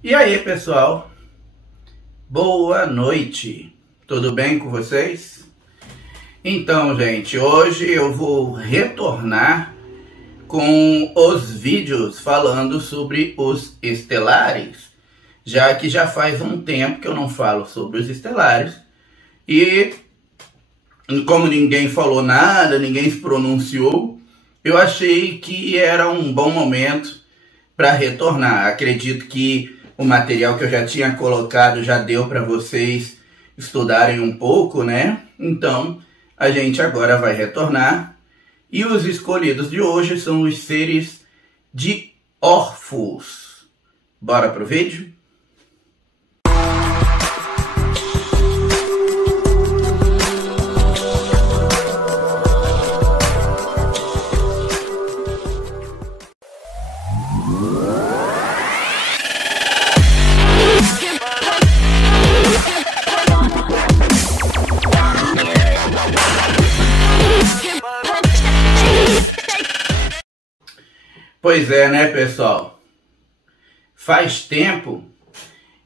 E aí, pessoal? Boa noite. Tudo bem com vocês? Então, gente, hoje eu vou retornar com os vídeos falando sobre os estelares, já que já faz um tempo que eu não falo sobre os estelares e como ninguém falou nada, ninguém se pronunciou, eu achei que era um bom momento para retornar. Acredito que o material que eu já tinha colocado já deu para vocês estudarem um pouco, né? Então, a gente agora vai retornar. E os escolhidos de hoje são os seres de Orfus. Bora pro vídeo? Pois é, né, pessoal? Faz tempo.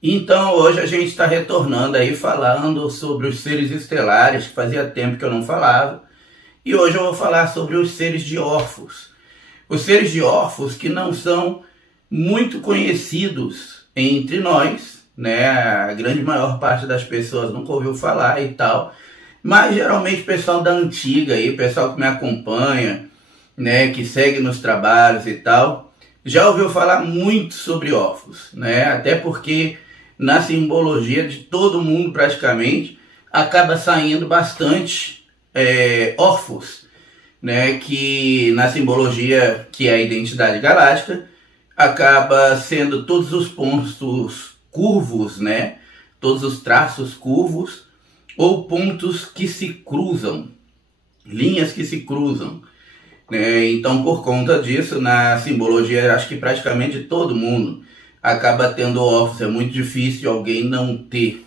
Então hoje a gente está retornando aí falando sobre os seres estelares, que fazia tempo que eu não falava. E hoje eu vou falar sobre os seres de Orfus. Os seres de Orfus que não são muito conhecidos entre nós, né? A grande maior parte das pessoas nunca ouviu falar e tal. Mas geralmente o pessoal da antiga aí, o pessoal que me acompanha, né, que segue nos trabalhos e tal, já ouviu falar muito sobre Orfus, né? Até porque na simbologia de todo mundo praticamente acaba saindo bastante Orfus, né? Que na simbologia que é a identidade galáctica acaba sendo todos os pontos curvos, né? Todos os traços curvos ou pontos que se cruzam, linhas que se cruzam. Então, por conta disso, na simbologia, acho que praticamente todo mundo acaba tendo Orfus. É muito difícil alguém não ter.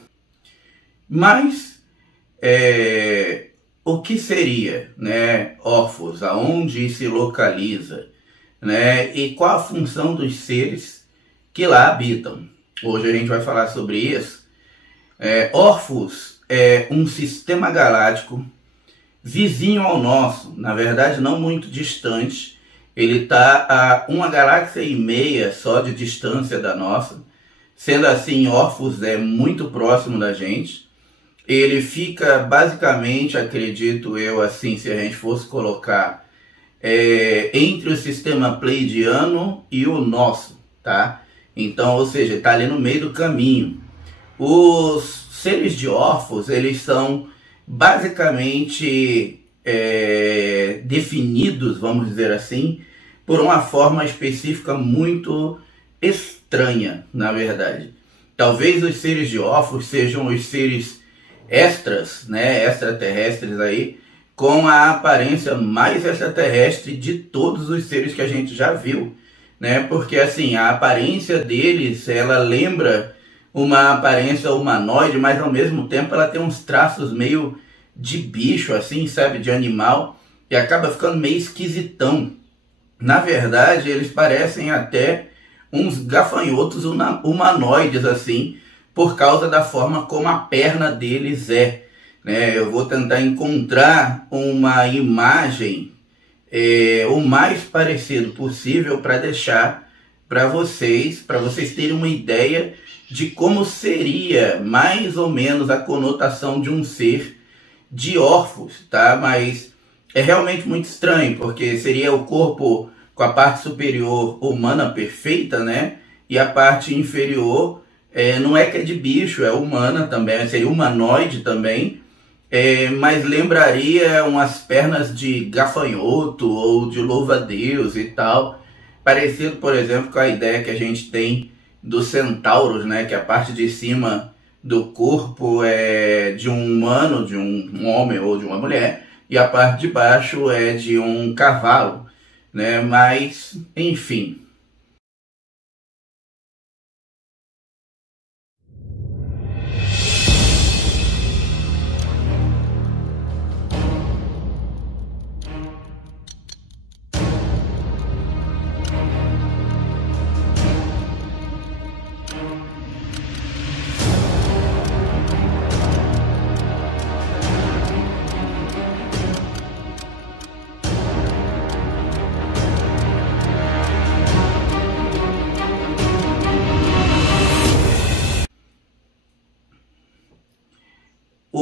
Mas, o que seria, né, Orfus? Aonde se localiza? Né? E qual a função dos seres que lá habitam? Hoje a gente vai falar sobre isso. Orfus é um sistema galáctico vizinho ao nosso, na verdade não muito distante. Ele está a uma galáxia e meia só de distância da nossa. Sendo assim, Orfus é muito próximo da gente. Ele fica basicamente, acredito eu, assim, se a gente fosse colocar, entre o sistema pleiadiano e o nosso, tá? Então, ou seja, está ali no meio do caminho. Os seres de Orfus, eles são basicamente definidos, vamos dizer assim, por uma forma específica muito estranha, na verdade. Talvez os seres de Orfus sejam os seres extras, né, extraterrestres aí, com a aparência mais extraterrestre de todos os seres que a gente já viu, né? Porque assim, a aparência deles, ela lembra uma aparência humanoide, mas ao mesmo tempo ela tem uns traços meio de bicho, assim, sabe, de animal, e acaba ficando meio esquisitão. Na verdade, eles parecem até uns gafanhotos humanoides, assim, por causa da forma como a perna deles é, né? Eu vou tentar encontrar uma imagem o mais parecido possível para deixar para vocês terem uma ideia de como seria mais ou menos a conotação de um ser de Orfus, tá? Mas é realmente muito estranho, porque seria o corpo com a parte superior humana perfeita, né? E a parte inferior não é que é de bicho, é humana também, seria humanoide também, mas lembraria umas pernas de gafanhoto ou de louva-a-Deus e tal, parecido, por exemplo, com a ideia que a gente tem dos centauros, né? Que a parte de cima do corpo é de um humano, de um homem ou de uma mulher, e a parte de baixo é de um cavalo, né? Mas, enfim.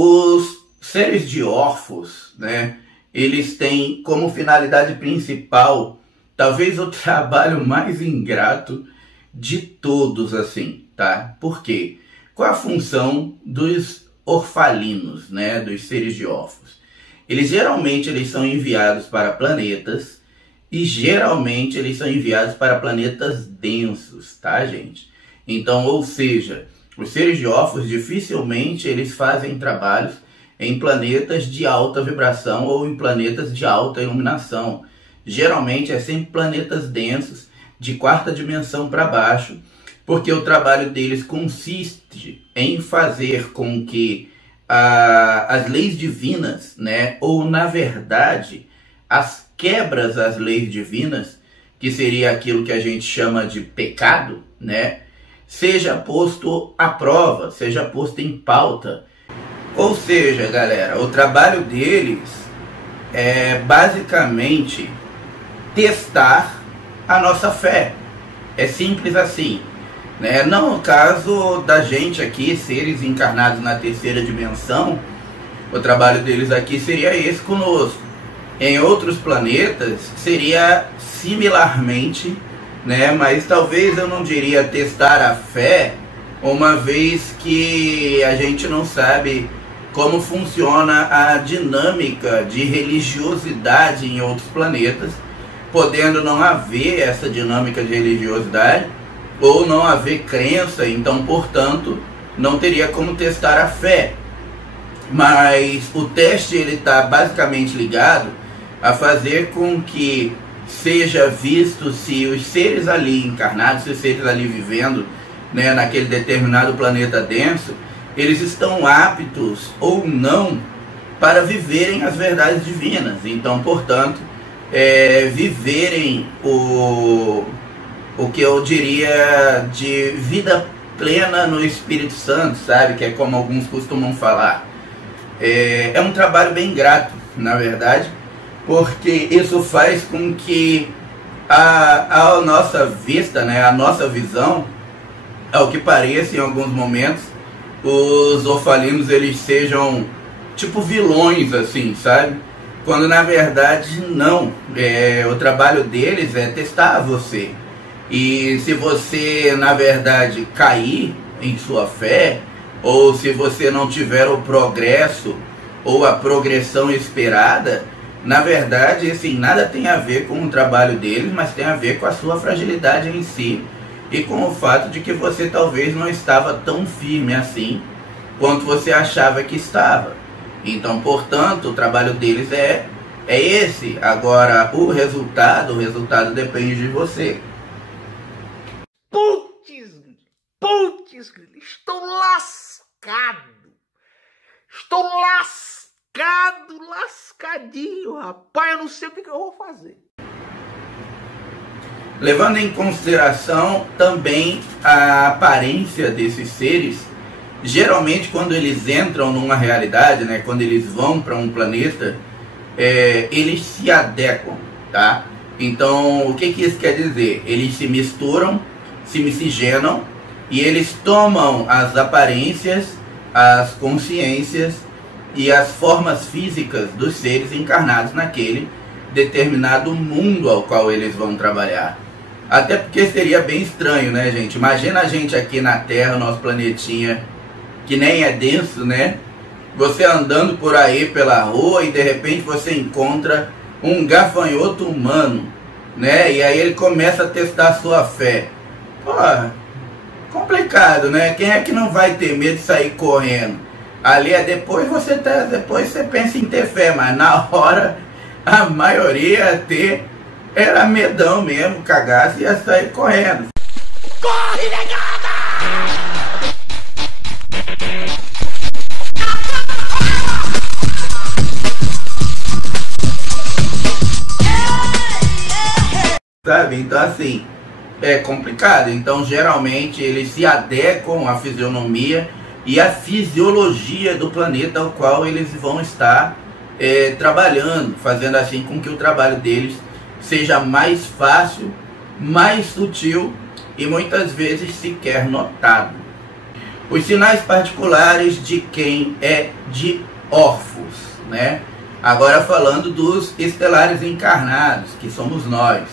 Os seres de Orfos, né, eles têm como finalidade principal, talvez o trabalho mais ingrato de todos, assim, tá? Por quê? Qual a função dos orfalinos, né, dos seres de Orfos? Eles são enviados para planetas e geralmente eles são enviados para planetas densos, tá, gente? Então, ou seja, os seres de Orfos dificilmente eles fazem trabalhos em planetas de alta vibração ou em planetas de alta iluminação. Geralmente é sempre planetas densos, de quarta dimensão para baixo, porque o trabalho deles consiste em fazer com que as leis divinas, né, ou na verdade as quebras às leis divinas, que seria aquilo que a gente chama de pecado, né, seja posto à prova, seja posto em pauta. Ou seja, galera, o trabalho deles é basicamente testar a nossa fé. É simples assim, né? Não no caso da gente aqui, seres encarnados na terceira dimensão, o trabalho deles aqui seria esse conosco. Em outros planetas seria similarmente, né? Mas talvez eu não diria testar a fé, uma vez que a gente não sabe como funciona a dinâmica de religiosidade em outros planetas, podendo não haver essa dinâmica de religiosidade ou não haver crença, então, portanto, não teria como testar a fé. Mas o teste ele está basicamente ligado a fazer com que seja visto se os seres ali encarnados, se os seres ali vivendo, né, naquele determinado planeta denso, eles estão aptos ou não para viverem as verdades divinas. Então, portanto, viverem o que eu diria de vida plena no Espírito Santo, sabe? Que é como alguns costumam falar. É um trabalho bem grato, na verdade, porque isso faz com que a nossa vista, né, a nossa visão, ao que pareça em alguns momentos, os orfalinos eles sejam tipo vilões, assim, sabe? Quando na verdade não. O trabalho deles é testar você. E se você na verdade cair em sua fé, ou se você não tiver o progresso ou a progressão esperada, na verdade assim, nada tem a ver com o trabalho deles, mas tem a ver com a sua fragilidade em si e com o fato de que você talvez não estava tão firme assim quanto você achava que estava. Então, portanto, o trabalho deles é esse. Agora, o resultado depende de você. Putz, estou lascado. Estou lascadinho, rapaz. Eu não sei o que eu vou fazer. Levando em consideração também a aparência desses seres, geralmente quando eles entram numa realidade, né, quando eles vão para um planeta, eles se adequam, tá? Então, o que isso quer dizer? Eles se misturam, se miscigenam e eles tomam as aparências, as consciências e as formas físicas dos seres encarnados naquele determinado mundo ao qual eles vão trabalhar. Até porque seria bem estranho, né, gente? Imagina a gente aqui na Terra, nosso planetinha, que nem é denso, né? Você andando por aí pela rua e de repente você encontra um gafanhoto humano, né? E aí ele começa a testar a sua fé. Pô, complicado, né? Quem é que não vai ter medo de sair correndo? Ali depois você pensa em ter fé, mas na hora a maioria era medão mesmo, cagasse e ia sair correndo. Corre, negada! Sabe? Então assim, é complicado. Então geralmente eles se adequam à fisionomia e à fisiologia do planeta ao qual eles vão estar trabalhando, fazendo assim com que o trabalho deles seja mais fácil, mais sutil e muitas vezes sequer notado. Os sinais particulares de quem é de Orfos, né? Agora falando dos estelares encarnados, que somos nós.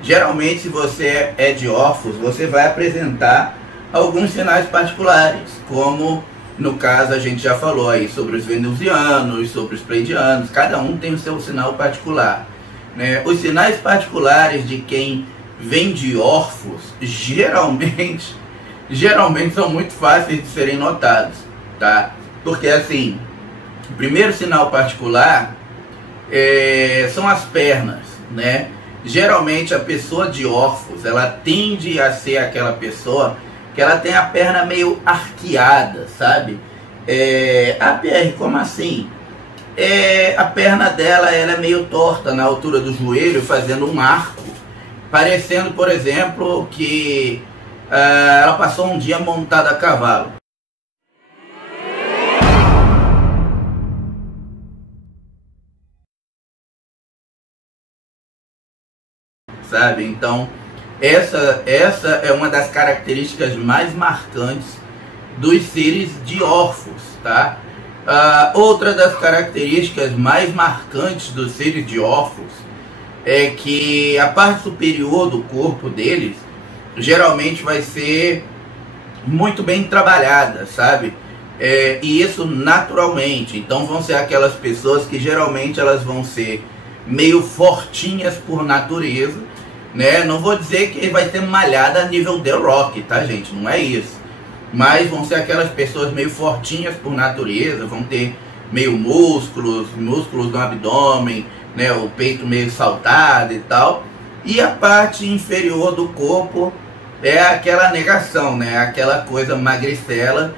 Geralmente, se você é de Orfos, você vai apresentar alguns sinais particulares, como no caso a gente já falou aí sobre os venusianos, sobre os pleiadianos, cada um tem o seu sinal particular, né? Os sinais particulares de quem vem de Orfos, geralmente são muito fáceis de serem notados, tá? Porque assim, o primeiro sinal particular são as pernas, né? Geralmente a pessoa de Orfos, ela tende a ser aquela pessoa que ela tem a perna meio arqueada, sabe? APR, como assim? A perna dela ela é meio torta na altura do joelho, fazendo um arco, parecendo, por exemplo, que ela passou um dia montada a cavalo. Sabe? Então, essa é uma das características mais marcantes dos seres de Orfos, tá? Outra das características mais marcantes dos seres de Orfos é que a parte superior do corpo deles geralmente vai ser muito bem trabalhada, sabe? E isso naturalmente. Então vão ser aquelas pessoas que geralmente elas vão ser meio fortinhas por natureza, né? Não vou dizer que vai ter malhada a nível The Rock, tá, gente? Não é isso. Mas vão ser aquelas pessoas meio fortinhas por natureza, vão ter meio músculos no abdômen, né? O peito meio saltado e tal. E a parte inferior do corpo é aquela negação, né? Aquela coisa magricela,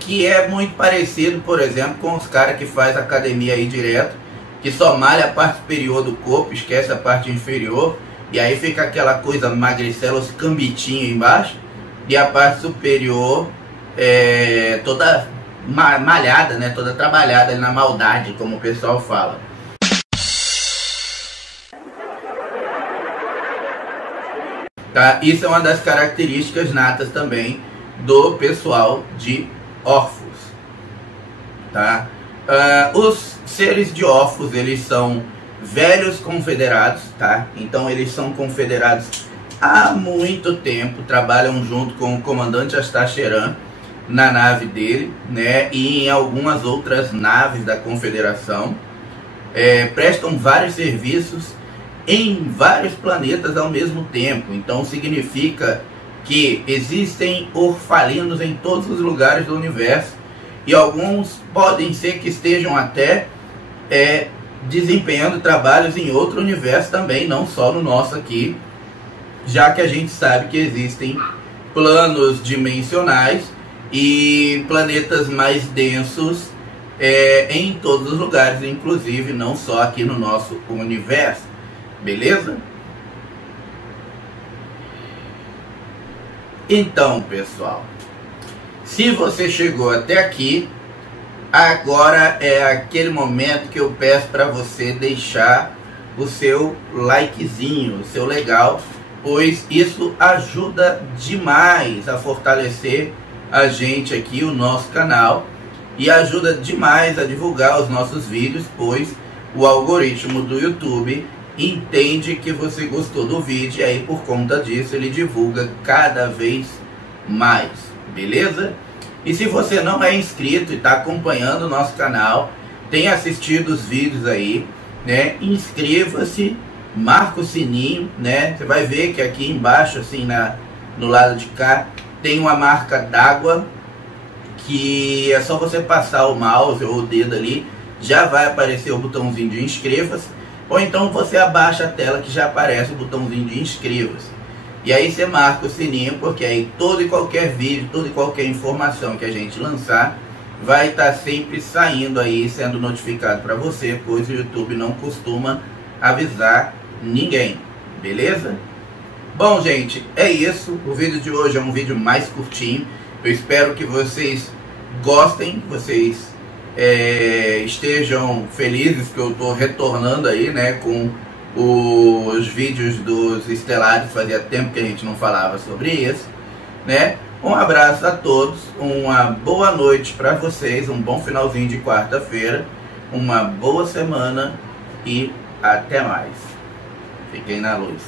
que é muito parecido, por exemplo, com os caras que faz academia aí direto, que só malha a parte superior do corpo, esquece a parte inferior, e aí fica aquela coisa magricela, os cambitinhos embaixo, e a parte superior toda malhada, né? Toda trabalhada na maldade, como o pessoal fala. Tá? Isso é uma das características natas também do pessoal de Orfos, tá? Os seres de Orfos, eles são velhos confederados, tá? Então eles são confederados há muito tempo, trabalham junto com o comandante Astacheran na nave dele, né? E em algumas outras naves da confederação, prestam vários serviços em vários planetas ao mesmo tempo. Então significa que existem orfalinos em todos os lugares do universo, e alguns podem ser que estejam até desempenhando trabalhos em outro universo também, não só no nosso aqui, já que a gente sabe que existem planos dimensionais e planetas mais densos em todos os lugares, inclusive não só aqui no nosso universo, beleza? Então, pessoal, se você chegou até aqui, agora é aquele momento que eu peço para você deixar o seu likezinho, o seu legal, pois isso ajuda demais a fortalecer a gente aqui, o nosso canal, e ajuda demais a divulgar os nossos vídeos, pois o algoritmo do YouTube entende que você gostou do vídeo, e aí por conta disso ele divulga cada vez mais, beleza? E se você não é inscrito e está acompanhando o nosso canal, tem assistido os vídeos aí, né? Inscreva-se, marca o sininho, né? Você vai ver que aqui embaixo, assim, no lado de cá, tem uma marca d'água, que é só você passar o mouse ou o dedo ali, já vai aparecer o botãozinho de inscreva-se, ou então você abaixa a tela que já aparece o botãozinho de inscreva-se. E aí você marca o sininho, porque aí todo e qualquer vídeo, toda e qualquer informação que a gente lançar, vai estar sempre saindo aí, sendo notificado para você, pois o YouTube não costuma avisar ninguém, beleza? Bom, gente, é isso. O vídeo de hoje é um vídeo mais curtinho. Eu espero que vocês gostem, vocês estejam felizes que eu estou retornando aí, né, com os vídeos dos estelares. Fazia tempo que a gente não falava sobre isso, né? Um abraço a todos, uma boa noite para vocês, um bom finalzinho de quarta-feira, uma boa semana e até mais. Fiquem na luz.